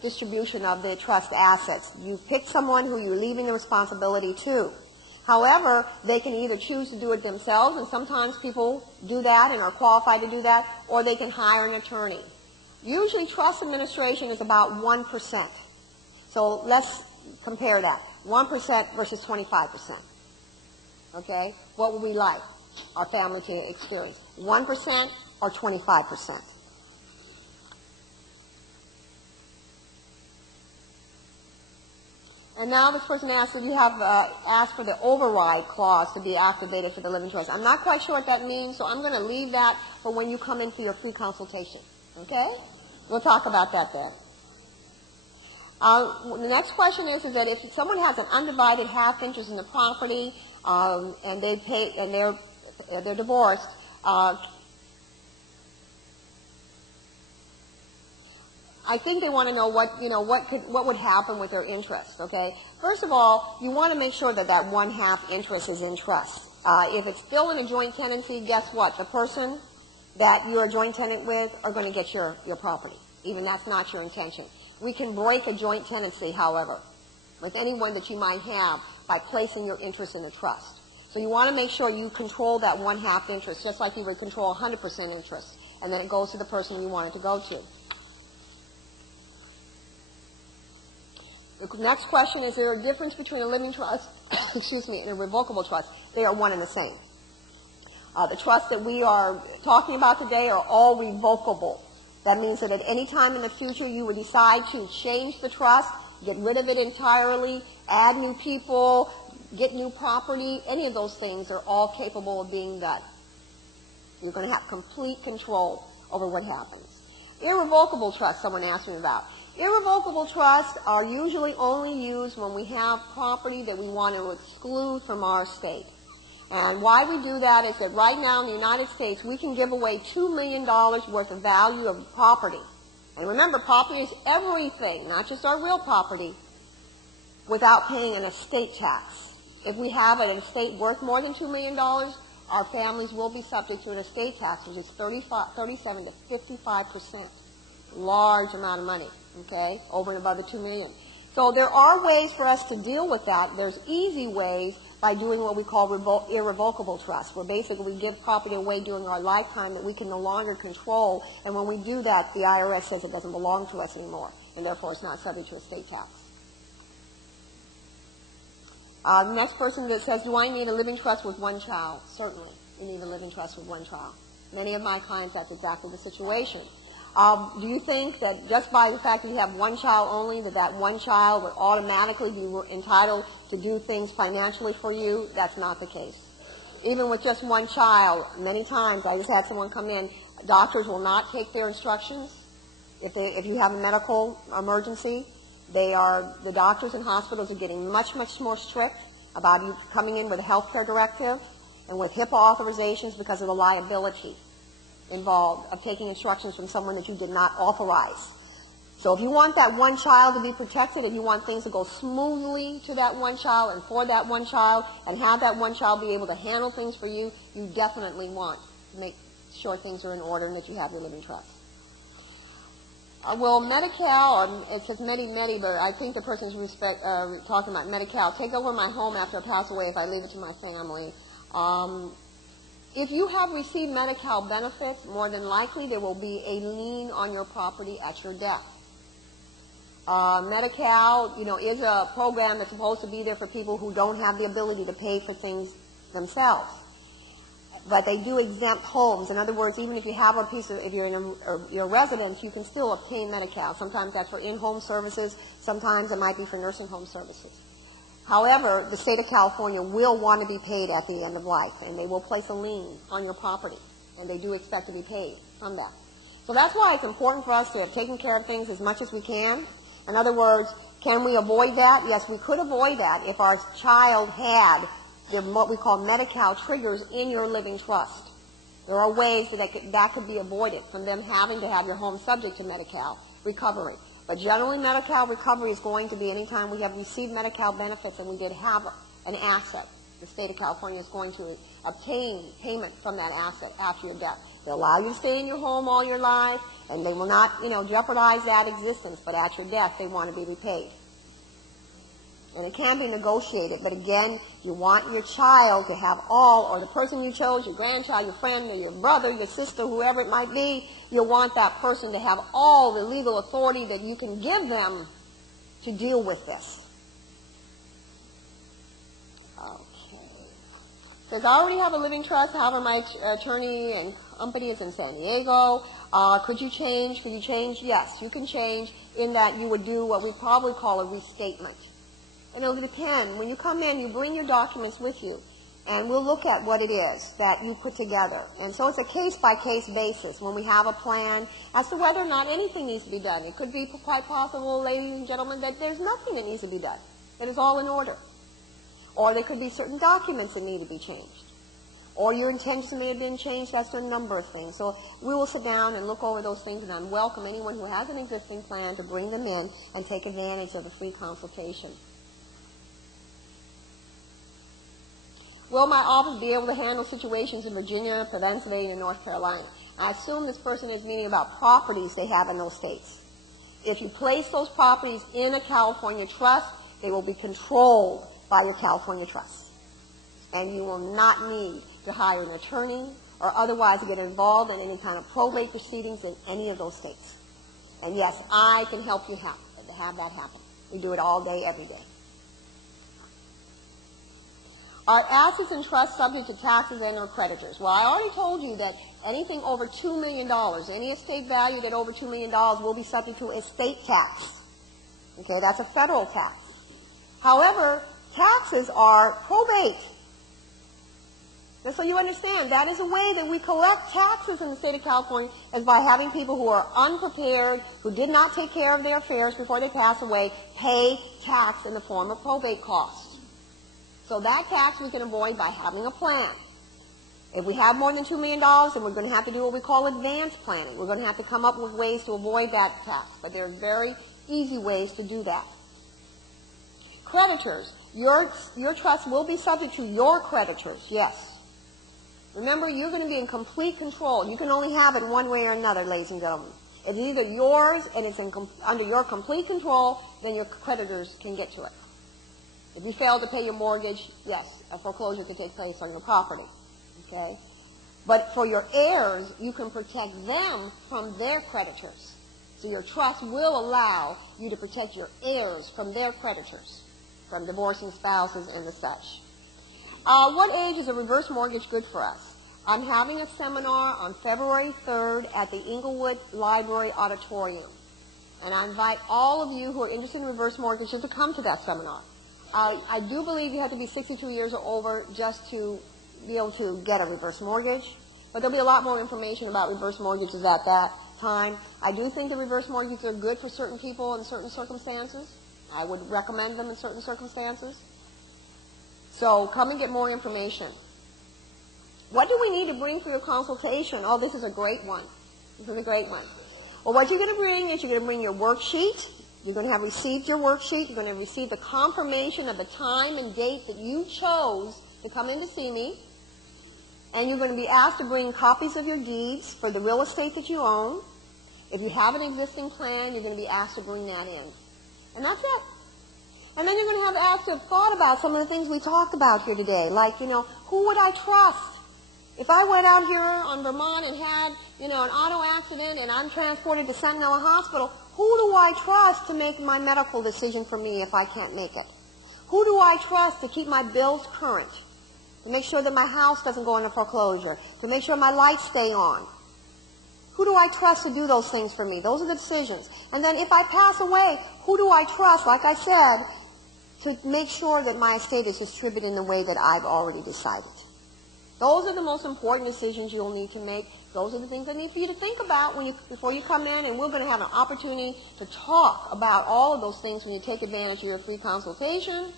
distribution of the trust assets. You pick someone who you're leaving the responsibility to. However, they can either choose to do it themselves, and sometimes people do that and are qualified to do that, or they can hire an attorney. Usually trust administration is about 1%. So let's compare that. 1% versus 25%. Okay? What would we like our family to experience? 1% or 25%? And now this person asks if you have asked for the override clause to be activated for the living trust. I'm not quite sure what that means, so I'm going to leave that for when you come in for your free consultation. Okay? We'll talk about that then. The next question is that if someone has an undivided half interest in the property and they pay and they're divorced, I think they want to know what would happen with their interest. Okay. First of all, you want to make sure that that 1/2 interest is in trust. If it's still in a joint tenancy, guess what? The person that you're a joint tenant with are going to get your property, even that's not your intention. We can break a joint tenancy, however, with anyone that you might have by placing your interest in the trust. So you want to make sure you control that 1/2 interest, just like you would control 100% interest, and then it goes to the person you want it to go to. The next question is there a difference between a living trust and a revocable trust? They are one and the same. The trusts that we are talking about today are all revocable. That means that at any time in the future you would decide to change the trust, get rid of it entirely, add new people, get new property. Any of those things are all capable of being done. You're going to have complete control over what happens. Irrevocable trusts, someone asked me about. Irrevocable trusts are usually only used when we have property that we want to exclude from our estate. And why we do that is that right now in the United States, we can give away $2 million worth of value of property. And remember, property is everything, not just our real property, without paying an estate tax. If we have an estate worth more than $2 million, our families will be subject to an estate tax, which is 37 to 55%. Large amount of money, okay, over and above the $2 million. So there are ways for us to deal with that. There's easy ways by doing what we call irrevocable trust, where basically we give property away during our lifetime that we can no longer control, and when we do that, the IRS says it doesn't belong to us anymore, and therefore it's not subject to estate tax. The next person that says, do I need a living trust with one child? Certainly, you need a living trust with one child. Many of my clients, that's exactly the situation. Do you think that just by the fact that you have one child only, that one child would automatically be entitled to do things financially for you? That's not the case. Even with just one child, many times, I just had someone come in, doctors will not take their instructions. If you have a medical emergency, the doctors and hospitals are getting much, much more strict about you coming in with a health care directive and with HIPAA authorizations because of the liability involved of taking instructions from someone that you did not authorize. So if you want that one child to be protected and you want things to go smoothly to that one child and for that one child and have that one child be able to handle things for you, you definitely want to make sure things are in order and that you have your living trust. Will Medi-Cal, it says Medi, but I think the person's talking about Medi-Cal, take over my home after I pass away if I leave it to my family. If you have received Medi-Cal benefits, more than likely there will be a lien on your property at your death. Medi-Cal, is a program that's supposed to be there for people who don't have the ability to pay for things themselves. But they do exempt homes. In other words, even if you have if you're in your residence, you can still obtain Medi-Cal. Sometimes that's for in-home services. Sometimes it might be for nursing home services. However, the state of California will want to be paid at the end of life, and they will place a lien on your property, and they do expect to be paid from that. So that's why it's important for us to have taken care of things as much as we can. In other words, can we avoid that? Yes, we could avoid that if our child had what we call Medi-Cal triggers in your living trust. There are ways that could be avoided from them having to have your home subject to Medi-Cal recovery. But generally, Medi-Cal recovery is going to be any time we have received Medi-Cal benefits and we did have an asset the state of California is going to obtain payment from that asset after your death. They'll allow you to stay in your home all your life, and they will not, jeopardize that existence, but at your death, they want to be repaid. And it can be negotiated, but again, you want your child to have all, or the person you chose, your grandchild, your friend, or your brother, your sister, whoever it might be, you'll want that person to have all the legal authority that you can give them to deal with this. Okay. Says, I already have a living trust, however my attorney and company is in San Diego. Could you change? Could you change? Yes, you can change in that you would do what we probably call a restatement. And it'll depend. When you come in, you bring your documents with you, and we'll look at what it is that you put together. And so it's a case-by-case basis when we have a plan as to whether or not anything needs to be done. It could be quite possible, ladies and gentlemen, that there's nothing that needs to be done. It is all in order. Or there could be certain documents that need to be changed. Or your intentions may have been changed as to a number of things. So we will sit down and look over those things, and I welcome anyone who has an existing plan to bring them in and take advantage of the free consultation. Will my office be able to handle situations in Virginia, Pennsylvania, and North Carolina? I assume this person is meaning about properties they have in those states. If you place those properties in a California trust, they will be controlled by your California trust. And you will not need to hire an attorney or otherwise get involved in any kind of probate proceedings in any of those states. And yes, I can help you have that happen. We do it all day, every day. Are assets and trusts subject to taxes and or creditors? Well, I already told you that anything over $2 million, any estate valued at over $2 million will be subject to estate tax. Okay, that's a federal tax. However, taxes are probate. Just so you understand, that is a way that we collect taxes in the state of California, is by having people who are unprepared, who did not take care of their affairs before they pass away, pay tax in the form of probate costs. So that tax we can avoid by having a plan. If we have more than $2 million, then we're going to have to do what we call advanced planning. We're going to have to come up with ways to avoid that tax. But there are very easy ways to do that. Creditors. Your trust will be subject to your creditors, yes. Remember, you're going to be in complete control. You can only have it one way or another, ladies and gentlemen. It's either yours and it's under your complete control, then your creditors can get to it. If you fail to pay your mortgage, yes, a foreclosure could take place on your property. Okay? But for your heirs, you can protect them from their creditors. So your trust will allow you to protect your heirs from their creditors, from divorcing spouses and the such. What age is a reverse mortgage good for us? I'm having a seminar on February 3rd at the Inglewood Library Auditorium. And I invite all of you who are interested in reverse mortgages to come to that seminar. I do believe you have to be 62 years or over just to be able to get a reverse mortgage. But there'll be a lot more information about reverse mortgages at that time. I do think the reverse mortgages are good for certain people in certain circumstances. I would recommend them in certain circumstances. So come and get more information. What do we need to bring for your consultation? Oh, this is a great one. This is a great one. Well, what you're going to bring is you're going to bring your worksheet. You're going to have received your worksheet. You're going to receive the confirmation of the time and date that you chose to come in to see me. And you're going to be asked to bring copies of your deeds for the real estate that you own. If you have an existing plan, you're going to be asked to bring that in. And that's it. And then you're going to have asked to have thought about some of the things we talked about here today. Like, who would I trust? If I went out here on Vermont and had, an auto accident and I'm transported to Sentinel Hospital, who do I trust to make my medical decision for me if I can't make it? Who do I trust to keep my bills current? To make sure that my house doesn't go into foreclosure? To make sure my lights stay on? Who do I trust to do those things for me? Those are the decisions. And then if I pass away, who do I trust, like I said, to make sure that my estate is distributed in the way that I've already decided? Those are the most important decisions you'll need to make. Those are the things I need for you to think about before you come in, and we're going to have an opportunity to talk about all of those things when you take advantage of your free consultation.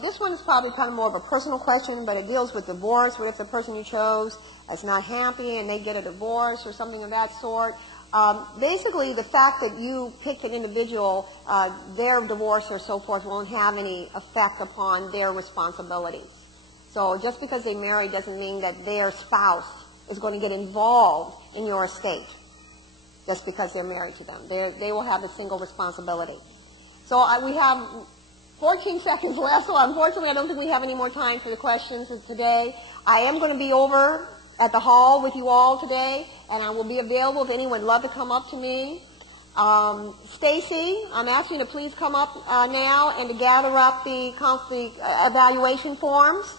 This one is probably kind of more of a personal question, but it deals with divorce. What if the person you chose is not happy and they get a divorce or something of that sort? Basically, the fact that you picked an individual, their divorce or so forth won't have any effect upon their responsibilities. So just because they married doesn't mean that their spouse is going to get involved in your estate just because they're married to them. They will have a single responsibility. So we have 14 seconds left, so unfortunately I don't think we have any more time for the questions today. I am going to be over at the hall with you all today, and I will be available if anyone would love to come up to me. Stacy, I'm asking you to please come up now and to gather up the evaluation forms.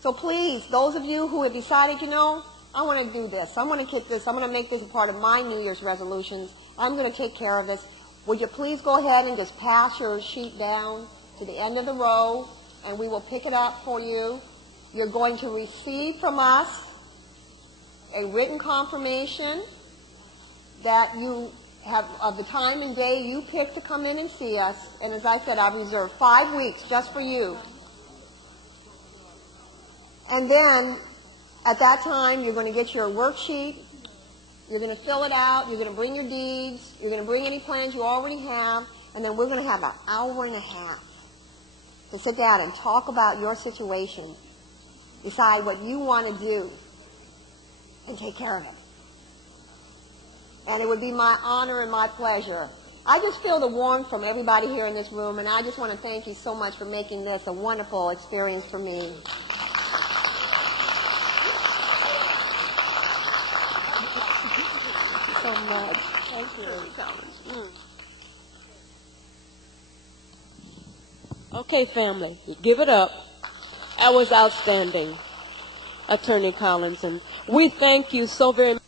So please, those of you who have decided, you know, I want to do this, I want to kick this, I'm going to make this a part of my New Year's resolutions, I'm going to take care of this, would you please go ahead and just pass your sheet down to the end of the row, and we will pick it up for you. You're going to receive from us a written confirmation that you have of the time and day you picked to come in and see us. And as I said, I've reserved 5 weeks just for you. And then at that time, you're going to get your worksheet. You're going to fill it out. You're going to bring your deeds. You're going to bring any plans you already have. And then we're going to have an hour and a half to sit down and talk about your situation, decide what you want to do, and take care of it. And it would be my honor and my pleasure. I just feel the warmth from everybody here in this room, and I just want to thank you so much for making this a wonderful experience for me. Thank you so much. Thank you. Okay, family, give it up. That was outstanding, Attorney Collins, and we thank you so very much.